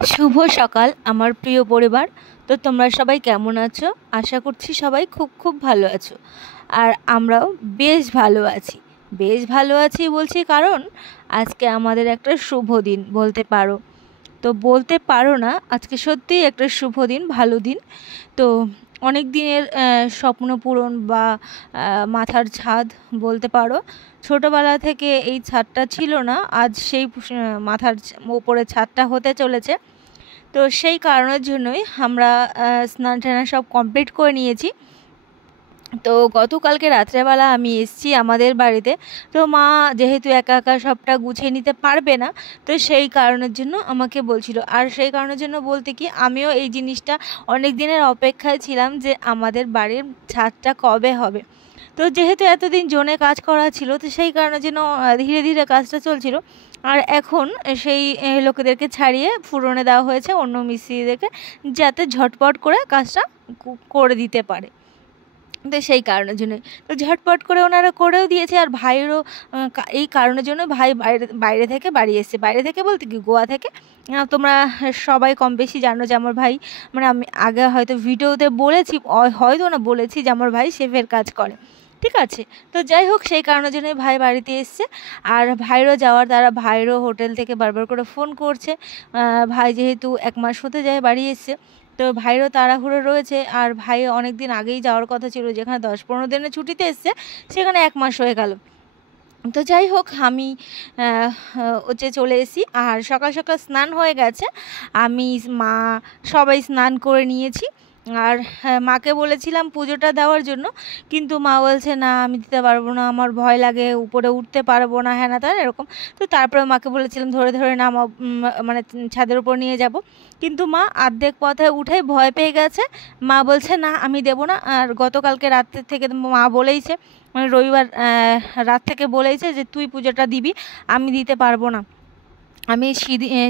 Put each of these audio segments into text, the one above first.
শুভ সকাল আমার প্রিয় পরিবার। তো তোমরা সবাই কেমন আছো? আশা করছি সবাই খুব খুব ভালো আছো। আর আমরাও বেশ ভালো আছি বলছি কারণ আজকে আমাদের একটা শুভ দিন বলতে পারো। তো বলতে পারো না, আজকে সত্যিই একটা শুভ দিন, ভালো দিন। তো অনেক দিনের স্বপ্ন পূরণ বা মাথার ছাদ বলতে পারো। ছোটোবেলা থেকে এই ছাদটা ছিল না, আজ সেই মাথার ওপরে ছাদটা হতে চলেছে। তো সেই কারণের জন্যই আমরা স্নান টানা সব কমপ্লিট করে নিয়েছি। তো গতকালকে রাত্রেবেলা আমি এসেছি আমাদের বাড়িতে। তো মা যেহেতু একা একা সবটা গুছিয়ে নিতে পারবে না, তো সেই কারণের জন্য আমাকে বলছিল। আর সেই কারণের জন্য বলতে কি, আমিও এই জিনিসটা অনেক দিনের অপেক্ষায় ছিলাম যে আমাদের বাড়ির ছাদটা কবে হবে। তো যেহেতু এতদিন জোনে কাজ করা ছিল, তো সেই কারণের জন্য ধীরে ধীরে কাজটা চলছিল। আর এখন সেই লোকেদেরকে ছাড়িয়ে ফুরনে দেওয়া হয়েছে অন্য মিস্ত্রিদেরকে, যাতে ঝটপট করে কাজটা করে দিতে পারে। তো সেই কারণের জন্যই তো ঝটপট করে ওনারা করেও দিয়েছে। আর ভাইয়েরও এই কারণের জন্য ভাই বাইরে বাইরে থেকে বাড়ি এসেছে। বাইরে থেকে বলতে কি, গোয়া থেকে। তোমরা সবাই কম বেশি জানো যে আমার ভাই, মানে আমি আগে হয়তো ভিডিওতে বলেছি, হয়তো না বলেছি যে আমার ভাই শেফের কাজ করে, ঠিক আছে। তো যাই হোক, সেই কারণের জন্যই ভাই বাড়িতে এসছে। আর ভাইরও যাওয়ার দ্বারা ভাইরও হোটেল থেকে বারবার করে ফোন করছে। ভাই যেহেতু 1 মাস হতে যায় বাড়ি এসছে, তো ভাইরও তাড়াহুড়ো রয়েছে। আর ভাই অনেক দিন আগেই যাওয়ার কথা ছিল, যেখানে 10-15 দিনের ছুটিতে এসছে সেখানে 1 মাস হয়ে গেল। তো যাই হোক, আমি হচ্ছে চলে এসেছি। আর সকাল সকাল স্নান হয়ে গেছে, আমি মা সবাই স্নান করে নিয়েছি। আর মাকে বলেছিলাম পুজোটা দেওয়ার জন্য, কিন্তু মা বলছে না আমি দিতে পারবো না, আমার ভয় লাগে, উপরে উঠতে পারবো না, হ্যাঁ না তার এরকম। তো তারপরে মাকে বলেছিলাম ধরে ধরে নামা, মানে ছাদের উপর নিয়ে যাব। কিন্তু মা অর্ধেক পথে উঠে ভয় পেয়ে গেছে। মা বলছে না আমি দেবো না। আর গতকালকে রাত্রের থেকে মা বলেইছে, মানে রবিবার রাত থেকে বলেইছে যে তুই পুজোটা দিবি, আমি দিতে পারবো না, আমি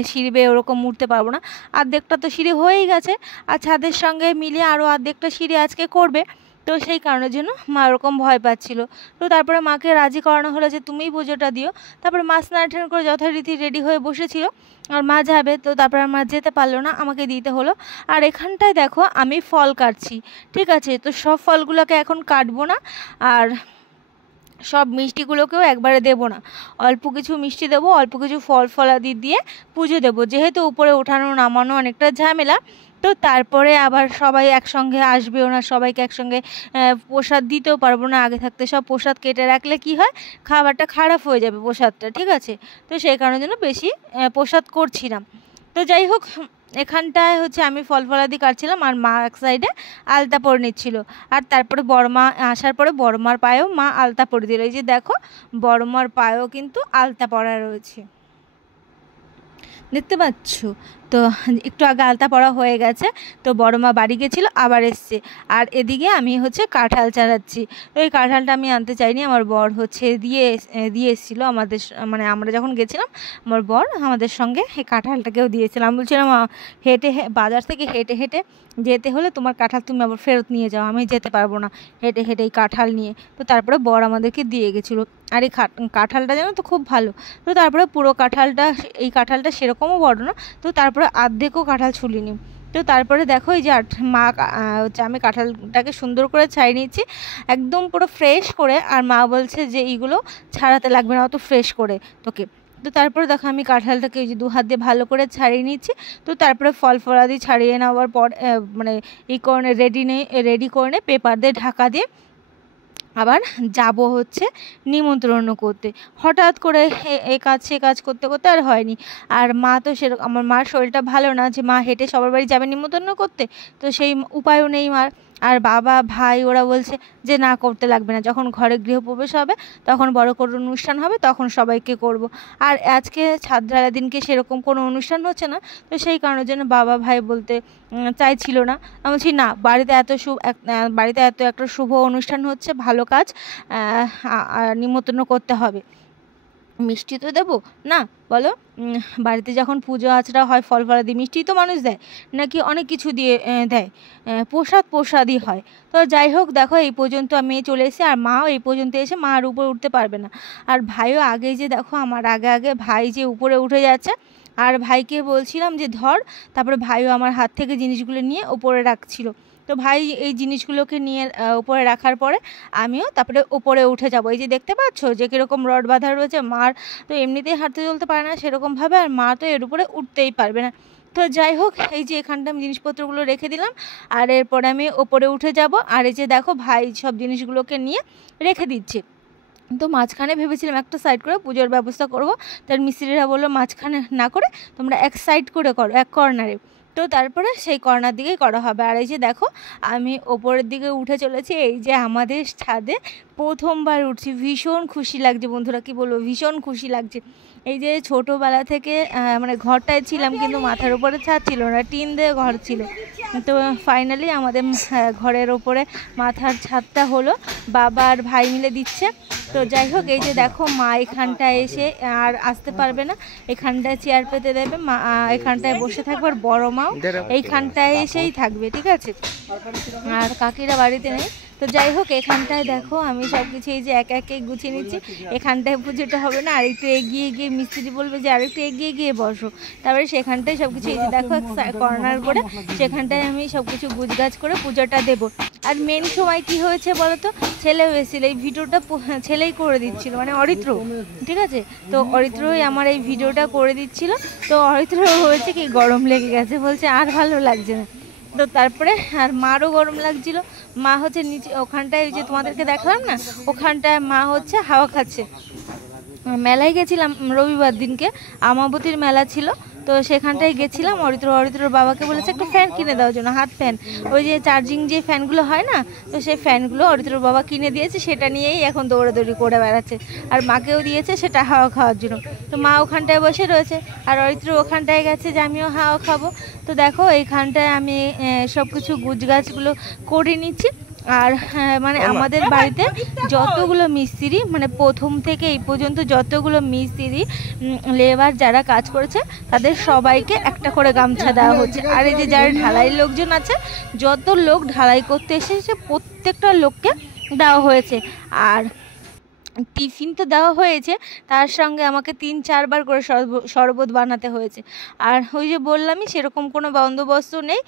সিঁড়ি বেয়ে ওরকম উঠতে পারবো না। অর্ধেকটা তো সিঁড়ি হয়েই গেছে, আর ছাদের সঙ্গে মিলিয়ে আরও অর্ধেকটা সিঁড়ি আজকে করবে। তো সেই কারণের জন্য মা ওরকম ভয় পাচ্ছিল। তো তারপরে মাকে রাজি করানো হলো যে তুমিই পুজোটা দিও। তারপরে মা স্নান টান করে যথারীতি রেডি হয়ে বসেছিল, আর মা যাবে। তো তারপরে মা যেতে পারলো না, আমাকে দিতে হলো। আর এখানটায় দেখো আমি ফল কাটছি, ঠিক আছে। তো সব ফলগুলোকে এখন কাটবো না, আর সব মিষ্টিগুলোকেও একবারে দেবো না, অল্প কিছু মিষ্টি দেবো, অল্প কিছু ফলাদি দিয়ে পুজো দেবো। যেহেতু উপরে ওঠানো নামানো অনেকটা ঝামেলা, তো তারপরে আবার সবাই একসঙ্গে আসবেও না, সবাইকে একসঙ্গে প্রসাদ দিতেও পারবো না। আগে থাকতে সব প্রসাদ কেটে রাখলে কি হয়, খাবারটা খারাপ হয়ে যাবে প্রসাদটা, ঠিক আছে। তো সেই কারণের জন্য বেশি প্রসাদ করছিলাম। তো যাই হোক, এখানটায় হচ্ছে আমি ফলাদি কাটছিলাম, আর মা এক সাইডে আলতা পরে নিচ্ছিল। আর তারপরে বড়মা আসার পরে বড়মার পায়েও মা আলতা পরে দিল। এই যে দেখো, বড়মার পায়েও কিন্তু আলতা পরা রয়েছে, দেখতে পাচ্ছ। তো একটু আগে আলতা পড়া হয়ে গেছে। তো বড় মা বাড়ি গেছিলো, আবার এসছে। আর এদিকে আমি হচ্ছে কাঁঠাল চালাচ্ছি। তো এই কাঁঠালটা আমি আনতে চাইনি, আমার বর হচ্ছে দিয়ে এসেছিলো আমাদের, মানে আমরা যখন গেছিলাম আমার বর আমাদের সঙ্গে এই কাঁঠালটাকেও দিয়েছিলাম। আমি বলছিলাম হেঁটে বাজার থেকে হেঁটে হেঁটে যেতে হলে তোমার কাঁঠাল তুমি আবার ফেরত নিয়ে যাও, আমি যেতে পারবো না হেঁটে হেঁটে এই কাঁঠাল নিয়ে। তো তারপরে বর আমাদেরকে দিয়ে গেছিলো। আর এই কাঁঠালটা জানো তো খুব ভালো। তো তারপরে পুরো কাঁঠালটা, এই কাঁঠালটা সেরকমও বড় না, তো তারপরে অর্ধেকও কাঁঠাল ছুলিনি। তো তারপরে দেখো এই যে মা হচ্ছে, আমি কাঁঠালটাকে সুন্দর করে ছাড়িয়ে নিচ্ছি একদম পুরো ফ্রেশ করে। আর মা বলছে যে এইগুলো ছাড়াতে লাগবে না অত ফ্রেশ করে তোকে। তো তারপরে দেখো আমি কাঁঠালটাকে এই যে 2 হাত দিয়ে ভালো করে ছাড়িয়ে নিচ্ছি। তো তারপরে ফলাদি ছাড়িয়ে নেওয়ার পর মানে এই করে রেডি করে পেপার দিয়ে ঢাকা দিয়ে আবার যাব হচ্ছে নিমন্ত্রণ করতে। হঠাৎ করে এ কাজ সে কাজ করতে করতে আর হয়নি। আর মা তো সেরকম, আমার মার শরীরটা ভালো না যে মা হেঁটে সবার বাড়ি যাবে নিমন্ত্রণ করতে, তো সেই উপায়ও নেই মার। আর বাবা ভাই ওরা বলছে যে না করতে লাগবে না, যখন ঘরে গৃহপ্রবেশ হবে তখন বড় করে অনুষ্ঠান হবে তখন সবাইকে করব। আর আজকে ছাদ ঢালার দিনকে সেরকম কোনো অনুষ্ঠান হচ্ছে না, তো সেই কারণের জন্য বাবা ভাই বলতে চাইছিল না। আমি বলছি না, বাড়িতে এত একটা শুভ অনুষ্ঠান হচ্ছে, ভালো কাজ, নিমন্ত্রণ করতে হবে, মিষ্টি তো দেবো না বলো। বাড়িতে যখন পুজো আচরা হয় ফলাদি মিষ্টি তো মানুষ দেয় নাকি, অনেক কিছু দিয়ে দেয়, প্রসাদই হয়। তো যাই হোক, দেখো এই পর্যন্ত আমি চলে এসেছি, আর মাও এই পর্যন্ত এসে মার উপরে উঠতে পারবে না। আর ভাইও আগেই যে দেখো আমার আগে আগে ভাই যে উপরে উঠে যাচ্ছে, আর ভাইকে বলছিলাম যে ধর, তারপরে ভাইও আমার হাত থেকে জিনিসগুলো নিয়ে ওপরে রাখছিল। তো ভাই এই জিনিসগুলোকে নিয়ে উপরে রাখার পরে আমিও তারপরে উপরে উঠে যাব। এই যে দেখতে পাচ্ছ যে কীরকম রড বাঁধা রয়েছে, মার তো এমনিতেই হাঁটতে চলতে পারে না সেরকমভাবে, আর মা তো এর উপরে উঠতেই পারবে না। তো যাই হোক, এই যে এখানটা আমি জিনিসপত্রগুলো রেখে দিলাম, আর এরপরে আমি ওপরে উঠে যাব। আর এই যে দেখো ভাই সব জিনিসগুলোকে নিয়ে রেখে দিচ্ছে। তো মাঝখানে ভেবেছিলাম একটা সাইড করে পুজোর ব্যবস্থা করব, তার মিস্ত্রিরা বললো মাঝখানে না করে তোমরা এক সাইড করে করো, এক কর্নারে। তো তারপরে সেই কর্নার দিকেই করা হবে। আর এই যে দেখো আমি ওপরের দিকে উঠে চলেছি, এই যে আমাদের ছাদে প্রথমবার উঠছি, ভীষণ খুশি লাগছে বন্ধুরা, কি বলবো, ভীষণ খুশি লাগছে। এই যে ছোটোবেলা থেকে মানে ঘরটায় ছিলাম, কিন্তু মাথার উপরে ছাদ ছিল না, টিন দিয়ে ঘর ছিল। তো ফাইনালি আমাদের ঘরের ওপরে মাথার ছাদটা হলো, বাবা আর ভাই মিলে দিচ্ছে। তো যাই হোক, এই যে দেখো মা এখানটায় এসে আর আসতে পারবে না, এখানটায় চেয়ার পেতে দেবে, মা এখানটায় বসে থাকবে, আর বড় মাও এইখানটায় এসেই থাকবে, ঠিক আছে। আর কাকিরা বাড়িতে নেই। তো যাই হোক, এখানটায় দেখো আমি সব কিছু এই যে এক একে গুছিয়ে নিচ্ছি। এখানটায় পুজোটা হবে না, আর একটু এগিয়ে গিয়ে মিস্ত্রি বলবে যে আরেকটু এগিয়ে গিয়ে বসো, তারপরে সেখানটায় সব কিছু এই যে দেখো কর্নার করে সেখানটায় আমি সব কিছু গুছগাছ করে পুজোটা দেবো। আর মেন সময় কি হয়েছে বলো তো, ছেলে হয়েছিল, এই ভিডিওটা ছেলেই করে দিচ্ছিল, মানে অরিত্র, ঠিক আছে। তো অরিত্রই আমার এই ভিডিওটা করে দিচ্ছিল। তো অরিত্র হয়েছে কি, গরম লেগে গেছে, বলছে আর ভালো লাগছে না। তো তারপরে আর মারও গরম লাগছিল, মা হচ্ছে নিচে ওখানটায় যে তোমাদেরকে দেখালাম না, ওখানটায় মা হচ্ছে হাওয়া খাচ্ছে। মেলায় গেছিলাম রবিবার দিনকে, আমাবতীর মেলা ছিল, তো সেখানটায় গেছিলাম। অরিত্রর বাবাকে বলেছে একটু ফ্যান কিনে দেওয়ার জন্য, হাত ফ্যান, ওই যে চার্জিং যে ফ্যানগুলো হয় না, তো সেই ফ্যানগুলো অরিত্রর বাবা কিনে দিয়েছে, সেটা নিয়েই এখন দৌড়াদৌড়ি করে বেড়াচ্ছে। আর মাকেও দিয়েছে সেটা হাওয়া খাওয়ার জন্য। তো মা ওখানটায় বসে রয়েছে, আর অরিত্র ওখানটায় গেছে যে আমিও হাওয়া খাবো। তো দেখো এইখানটায় আমি সব কিছু গুছগাছগুলো করে নিচ্ছি। আর মানে আমাদের বাড়িতে যতগুলো মিস্ত্রি, মানে প্রথম থেকে এই পর্যন্ত যতগুলো মিস্ত্রি লেবার যারা কাজ করেছে, তাদের সবাইকে একটা করে গামছা দেওয়া হচ্ছে। আর এই যে যারা ঢালাই লোকজন আছে, যত লোক ঢালাই করতে এসেছে প্রত্যেকটা লোককে দেওয়া হয়েছে। আর টিফিন তো দেওয়া হয়েছে, তার সঙ্গে আমাকে 3-4 বার করে শরবত বানাতে হয়েছে। আর ওই যে বললামই, সেরকম কোনো বন্দোবস্ত নেই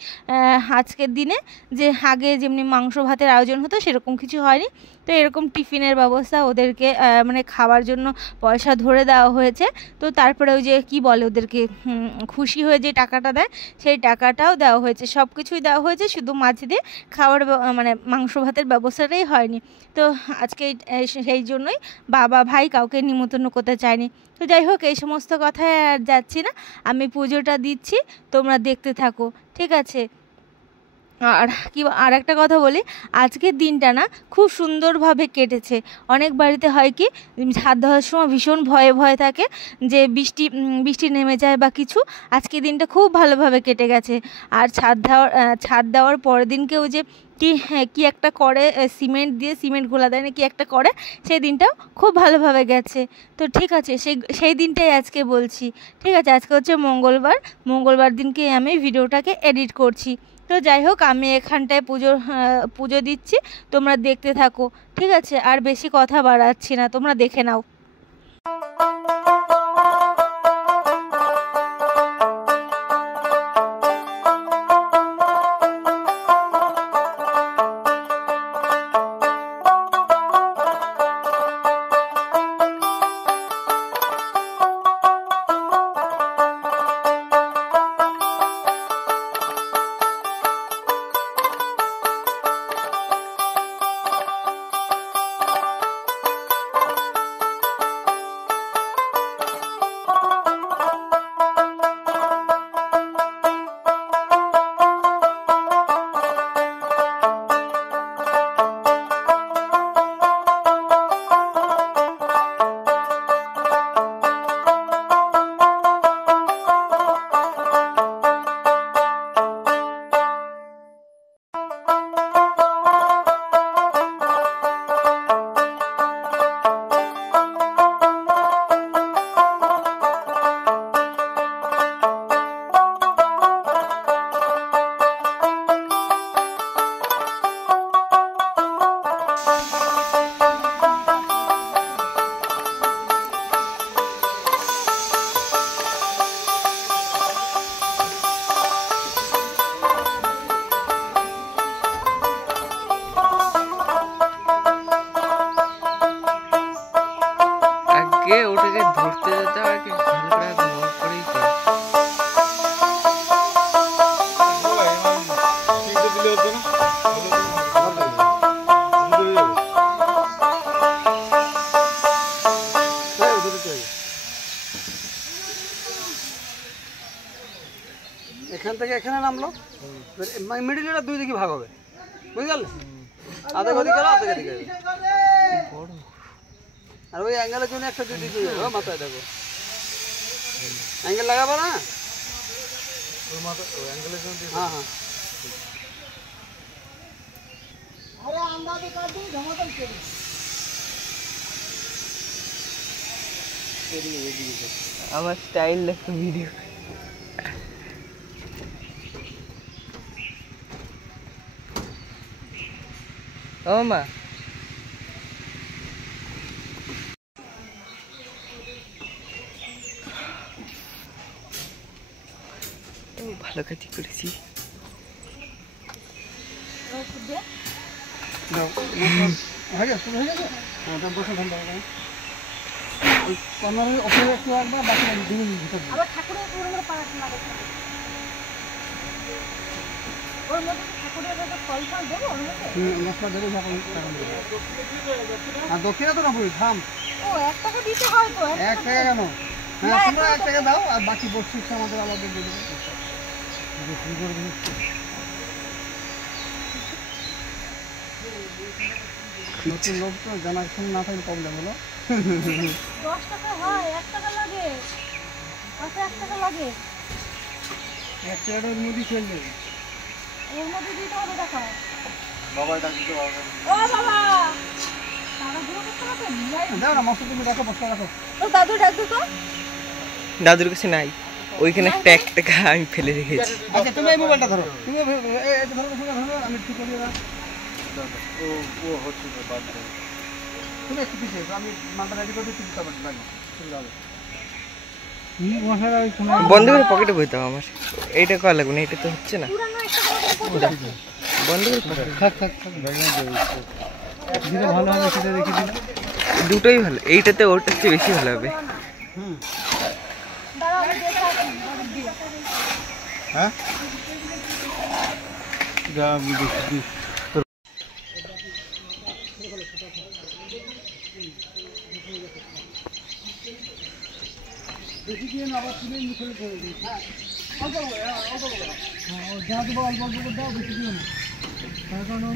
আজকের দিনে, যে আগে যেমনি মাংস ভাতের আয়োজন হতো সেরকম কিছু হয়নি। তো এরকম টিফিনের ব্যবস্থা, ওদেরকে মানে খাওয়ার জন্য পয়সা ধরে দেওয়া হয়েছে। তো তারপরে ওই যে কি বলে ওদেরকে, খুশি হয়ে যে টাকাটা দেয়, সেই টাকাটাও দেওয়া হয়েছে, সব কিছুই দেওয়া হয়েছে, শুধু মাছ দিয়ে খাওয়ার মানে মাংস ভাতের ব্যবস্থাটাই হয়নি। তো আজকে সেই জন্যই বাবা ভাই কাউকে নিমন্ত্রণ করতে চায়নি। তো যাই হোক, এই সমস্ত কথায় আর যাচ্ছি না, আমি পুজোটা দিচ্ছি, তোমরা দেখতে থাকো, ঠিক আছে। আর কি আর একটা কথা বলি, আজকের দিনটা না খুব সুন্দরভাবে কেটেছে। অনেক বাড়িতে হয় কি, ছাদ দেওয়ার সময় ভীষণ ভয়ে ভয়ে থাকে যে বৃষ্টি নেমে যায় বা কিছু, আজকের দিনটা খুব ভালোভাবে কেটে গেছে। আর ছাদ দেওয়ার পরের দিনকেও যে কি একটা করে, সিমেন্ট দিয়ে সিমেন্ট গোলা দেয় না, কি একটা করে, সেই দিনটাও খুব ভালোভাবে গেছে। তো ঠিক আছে, সেই দিনটাই আজকে বলছি, ঠিক আছে। আজকে হচ্ছে মঙ্গলবার দিনকে আমি ভিডিওটাকে এডিট করছি। তো যাই হোক, আমি এখানটায় পুজো দিচ্ছি, তোমরা দেখতে থাকো, ঠিক আছে। আর বেশি কথা বাড়াচ্ছি না, তোমরা দেখে নাও। এখান থেকে এখানে নামলো, মিডিল এটা দুই দিকে ভাগ হবে, বুঝতে পারলে? আধা গতি গেল, আধা গতি গেল, আর ওই অ্যাঙ্গেলের জন্য একটা দুই দিকে যাবে। মাথায় দেখো অ্যাঙ্গেল লাগাবো না, হ্যাঁ হ্যাঁ। আমার স্টাইল দেখো ভিডিও। ও মা ভালো কাজ করেছি। দক্ষিণে তো না পুরি থাম, 1 টাকা দিতে হয় তো। 1 টাকা কেন? হ্যাঁ তোমরা 1 টাকা দাও, আর বাকি বক্সিস আমাদের আলাদা দিয়ে দেবো। লোক তো জানাশোন না থাকলে প্রবলেম হলো। 10 টাকা হয়, 1 টাকা লাগে, 1 টাকা লাগে। 1 টাকার মধ্যে চলে যাবে। এর মধ্যে দিতে হবে টাকা। বাবা ডাকতে বাবা। ও বাবা, টাকা গুলো করতে হবে। দাও না মাছ তুমি রাখো, বস্তা রাখো। ও দাদু ডাকতো তো। দাদুর কাছে নাই, ওইখানে একটা 1 টাকা আমি ফেলে রেখেছি। আচ্ছা তুমি এই মোবাইলটা ধরো, তুমি এই ধরো, আমি ঠিক করে দিলাম। ও হচ্ছে বাদ দাও, তুমি একটু পিছিয়ে আমি মাথা রেডি করে দিচ্ছি, তবে বাকি চলে যাবে। বন্ধ করে পকেটে বইতে হবে আমার, এইটা করা লাগবে না, এটা তো হচ্ছে না। পুরানো 1 টাকা করে বন্ধ করে থাক যেটা ভালো হবে সেটা রেখে দিন। দুটোই ভালো, এইটাতে ওটার চেয়ে বেশি ভালো হবে। দাঁড়াও আমি দেখে আসি। হ্যাঁ যা আমি দেখি।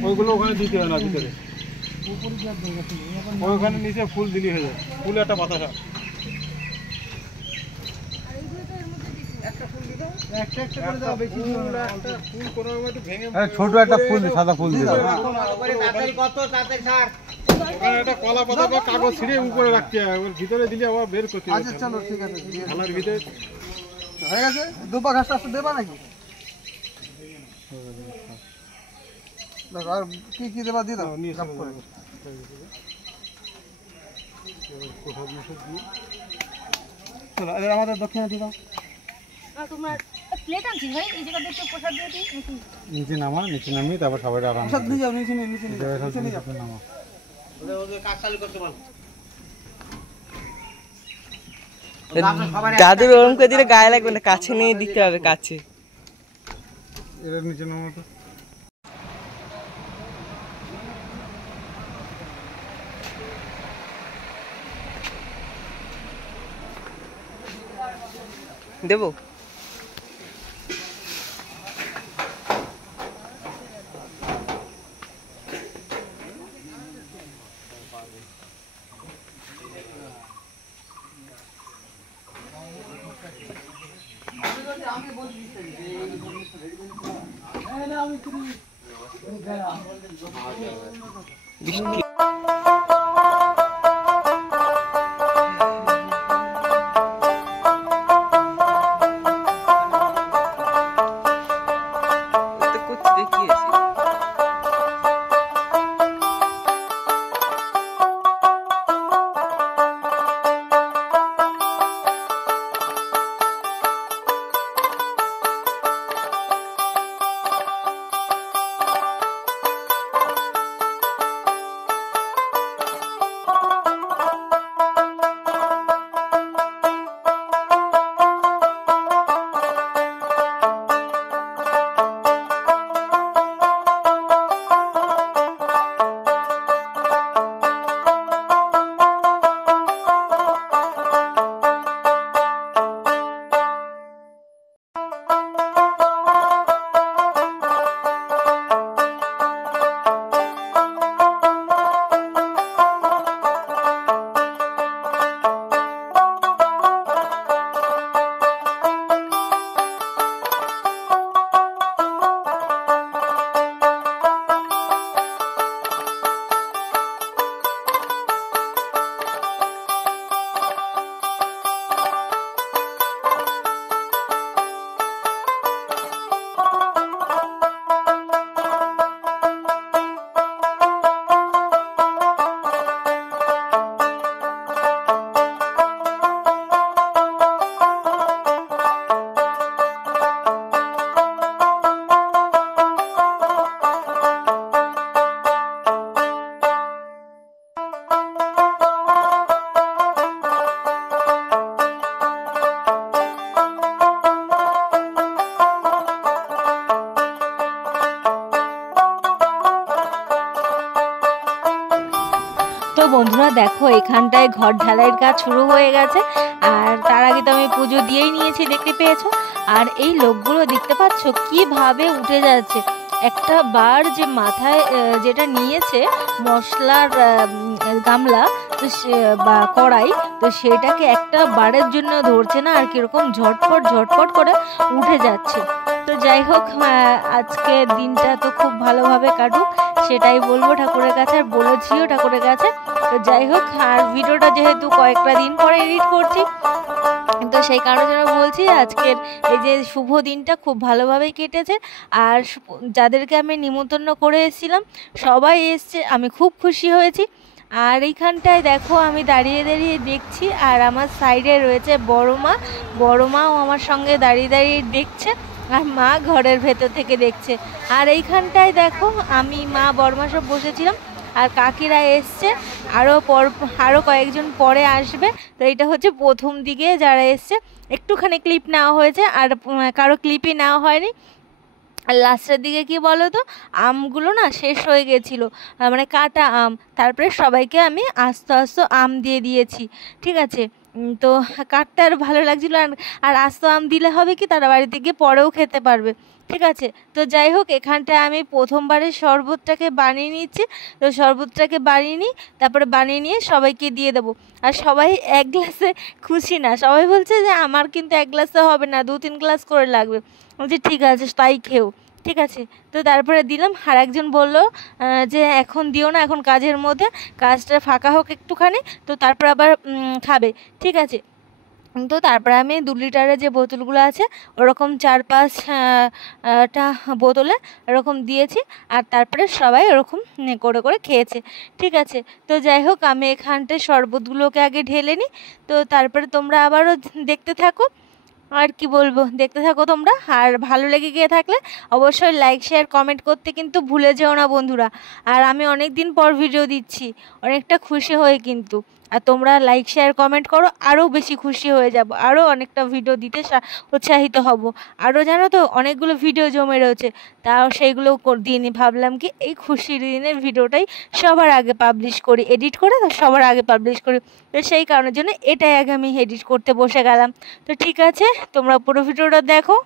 ওইগুলো ওখানে দিতে হয় না, ভিতরে ওইখানে নিচে ফুল দিলি হয়ে যায়, ফুল একটা বাতাসা। ছোট একটা ফুল, সাদা ফুল দিতে একটা কলা পাতা বা কাগজ ছিঁড়ে উপরে রাখতে হয়, ওর ভিতরে দিলে আবার বের করতে হবে। আচ্ছা চলো ঠিক আছে, থালার ভিতরে হয়ে গেছে। দুপা ঘাসটা আসতে দেবা নাকি? আর কি কি দেবা দিয়ে দাও। চলো আমাদের দক্ষিণে দিয়ে দাও। তোমার প্লেট আনছি ভাই, এই জায়গা দেখতে প্রসাদ দিয়ে দিই। নিচে নামা, নিচে নামিয়ে তারপর সবাই আরাম প্রসাদ নিয়ে যাও, নিচে নিচে নিয়ে যাও, নামা। দাদুর ওরম করে দিলে গায়ে লাগবে না, কাছে নিয়ে দিতে হবে, কাছে। এর নিচে নামা তো। দেবো বৃষ্টি। বন্ধুরা দেখো এখানটায় ঘর ঢালাইয়ের কাজ শুরু হয়ে গেছে, আর তার আগে তো আমি পুজো দিয়েই নিয়েছি, দেখতে পেয়েছো। আর এই লোকগুলো দেখতে পাচ্ছ কিভাবে উঠে যাচ্ছে। একটা বার যে মাথায় যেটা নিয়েছে মশলার গামলা তো বা কড়াই, তো সেটাকে একটা বারের জন্য ধরছে না, আর কিরকম ঝটপট ঝটপট করে উঠে যাচ্ছে। তো যাই হোক, আজকে দিনটা তো খুব ভালোভাবে কাটুক সেটাই বলবো ঠাকুরের কাছে, আর বলেছিও ঠাকুরের কাছে। তো যাই হোক, আর ভিডিওটা যেহেতু কয়েকটা দিন পরে এডিট করছি, তো সেই কারণের জন্য বলছি আজকের এই যে শুভ দিনটা খুব ভালোভাবেই কেটেছে। আর যাদেরকে আমি নিমন্ত্রণ করে এসেছিলাম সবাই এসছে, আমি খুব খুশি হয়েছি। আর এইখানটায় দেখো আমি দাঁড়িয়ে দাঁড়িয়ে দেখছি, আর আমার সাইডে রয়েছে বড় মাও আমার সঙ্গে দাঁড়িয়ে দাঁড়িয়ে দেখছে, আর মা ঘরের ভেতর থেকে দেখছে। আর এইখানটায় দেখো আমি মা বড়মা সব বসেছিলাম, আর কাকিরা এসছে, আরও কয়েকজন পরে আসবে। তো এটা হচ্ছে প্রথম দিকে যারা এসছে, একটুখানি ক্লিপ নেওয়া হয়েছে, আর কারো ক্লিপই নেওয়া হয়নি। আর লাস্টের দিকে কি বলো তো, আমগুলো না শেষ হয়ে গেছিলো, মানে কাটা আম, তারপরে সবাইকে আমি আস্তে আস্তে আম দিয়ে দিয়েছি, ঠিক আছে। তো কাটতে আর ভালো লাগছিলো, আর আস্ত আম দিলে হবে কি তারা বাড়িতে গিয়ে পরেও খেতে পারবে, ঠিক আছে। তো যাই হোক, এখানটায় আমি প্রথমবারের শরবতটাকে বানিয়ে নিচ্ছি। তো শরবতটাকে বানিয়ে নিই, তারপরে বানিয়ে নিয়ে সবাইকে দিয়ে দেবো। আর সবাই এক গ্লাসে খুশি না, সবাই বলছে যে আমার কিন্তু এক গ্লাসে হবে না, 2-3 গ্লাস করে লাগবে। বলছি ঠিক আছে তাই খেও, ঠিক আছে। তো তারপরে দিলাম, আর একজন বললো যে এখন দিও না, এখন কাজের মধ্যে, কাজটা ফাঁকা হোক একটুখানি, তো তারপর আবার খাবে, ঠিক আছে। তো তারপরে আমি 2 লিটারের যে বোতলগুলো আছে ওরকম 4-5টা বোতলে এরকম দিয়েছি, আর তারপরে সবাই ওরকম করে করে খেয়েছে, ঠিক আছে। তো যাই হোক, আমি এখানটায় শরবতগুলোকে আগে ঢেলে নিই, তো তারপরে তোমরা আবারও দেখতে থাকো। আর কি বলবো, দেখতে থাকো তোমরা। আর ভালো লেগে গিয়ে থাকলে অবশ্যই লাইক শেয়ার কমেন্ট করতে কিন্তু ভুলে যেও না বন্ধুরা। আর আমি অনেক দিন পর ভিডিও দিচ্ছি, অনেকটা খুশি হয়ে কিন্তু। আর তোমরা লাইক শেয়ার কমেন্ট করো, আরও বেশি খুশি হয়ে যাব, আরও অনেকটা ভিডিও দিতে উৎসাহিত হব। আরও জানো তো অনেকগুলো ভিডিও জমে রয়েছে, তাও সেইগুলোও দিয়ে নি। ভাবলাম কি এই খুশির দিনের ভিডিওটাই সবার আগে পাবলিশ করি, এডিট করে তো সবার আগে পাবলিশ করি। তো সেই কারণের জন্য এটাই আগে আমি এডিট করতে বসে গেলাম। তো ঠিক আছে, তোমরা পুরো ভিডিওটা দেখো।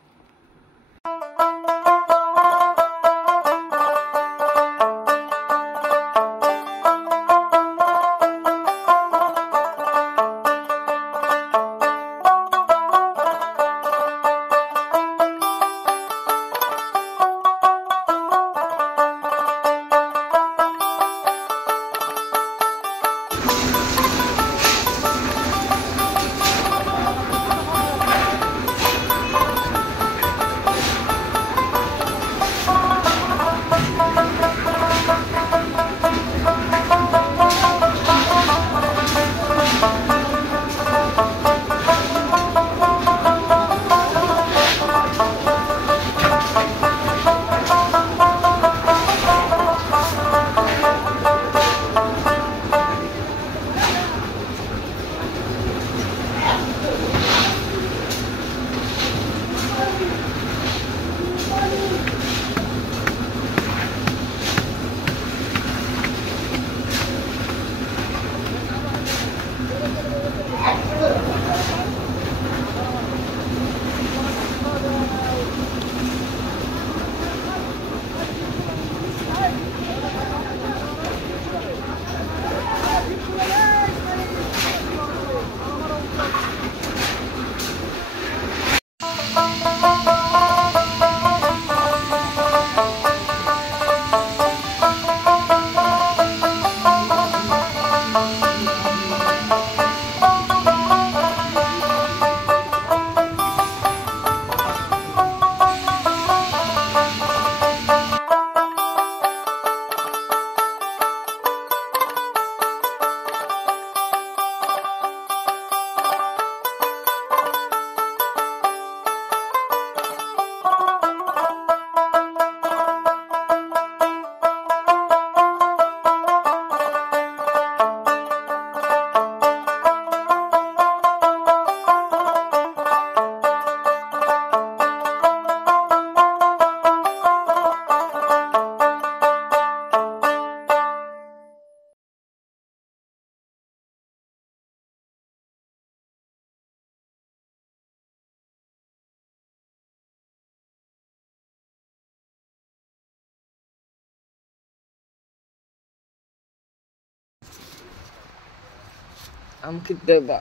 আমাকে দেবা?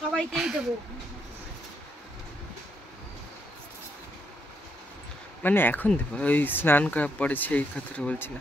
সবাইকেই দেবো। মানে এখন দেবো? ওই স্নান করার পরে সেই কথাটা বলছি না।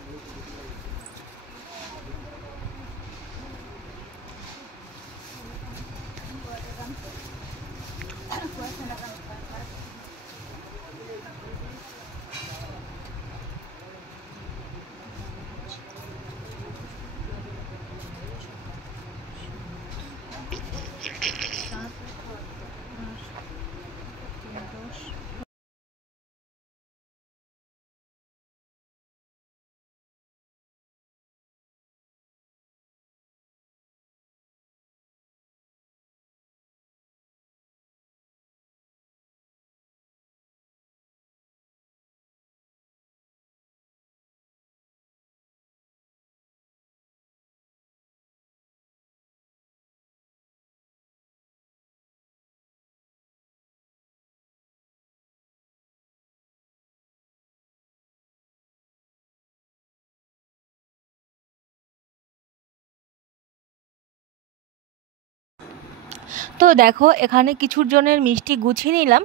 তো দেখো এখানে কিছুর জনের মিষ্টি গুছিয়ে নিলাম,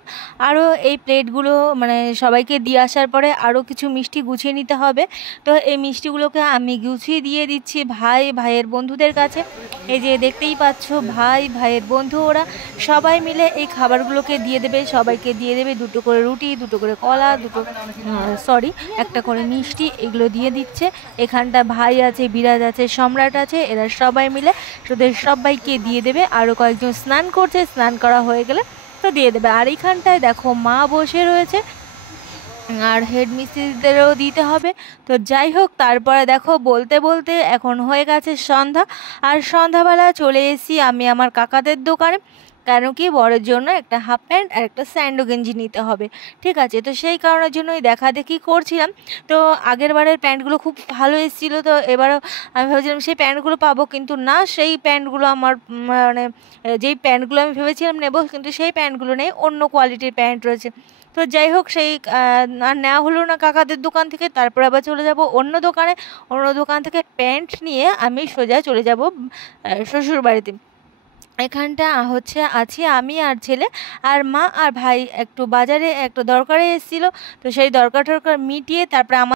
আরও এই প্লেটগুলো মানে সবাইকে দিয়ে আসার পরে আরও কিছু মিষ্টি গুছিয়ে নিতে হবে। তো এই মিষ্টিগুলোকে আমি গুছিয়ে দিয়ে দিচ্ছি ভাইয়ের বন্ধুদের কাছে। এই যে দেখতেই পাচ্ছ ভাইয়ের বন্ধু, ওরা সবাই মিলে এই খাবারগুলোকে দিয়ে দেবে, সবাইকে দিয়ে দেবে। 2টো করে রুটি, 2টো করে কলা, একটা করে মিষ্টি, এগুলো দিয়ে দিচ্ছে। এখানটা ভাই আছে, বিরাজ আছে, সম্রাট আছে, এরা সবাই মিলে তোদের সবাইকে দিয়ে দেবে। আরও কয়েকজন স্নান করছে, স্নান করা হয়ে গেলে তো দিয়ে দেবে। আর এইখানটায় দেখো মা বসে রয়েছে, আর হেড মিস্ত্রিদেরও দিতে হবে। তো যাই হোক, তারপরে দেখো বলতে বলতে এখন হয়ে গেছে সন্ধ্যা। আর সন্ধ্যাবেলা চলে এসেছি আমি আমার কাকাদের দোকানে, কেন কি বরের জন্য একটা হাফ প্যান্ট আর একটা স্যান্ডো গেঞ্জি নিতে হবে। ঠিক আছে, তো সেই কারণের জন্যই দেখাদেখি করছিলাম। তো আগের বারের প্যান্টগুলো খুব ভালো এসেছিলো, তো এবারও আমি ভেবেছিলাম সেই প্যান্টগুলো পাবো, কিন্তু না, সেই প্যান্টগুলো আমার মানে যেই প্যান্টগুলো আমি ভেবেছিলাম নেবো, কিন্তু সেই প্যান্টগুলো নেই, অন্য কোয়ালিটির প্যান্ট রয়েছে। তো যাই হোক, সেই আর নেওয়া হলো না কাকাদের দোকান থেকে। তারপর আবার চলে যাব অন্য দোকানে, অন্য দোকান থেকে প্যান্ট নিয়ে আমি সোজা চলে যাব শ্বশুর বাড়িতে। এখানটা হচ্ছে আছি আমি আর ছেলে, আর মা আর ভাই একটু বাজারে একটা দরকারে এসেছিলো, তো সেই দরকার মিটিয়ে তারপরে আমার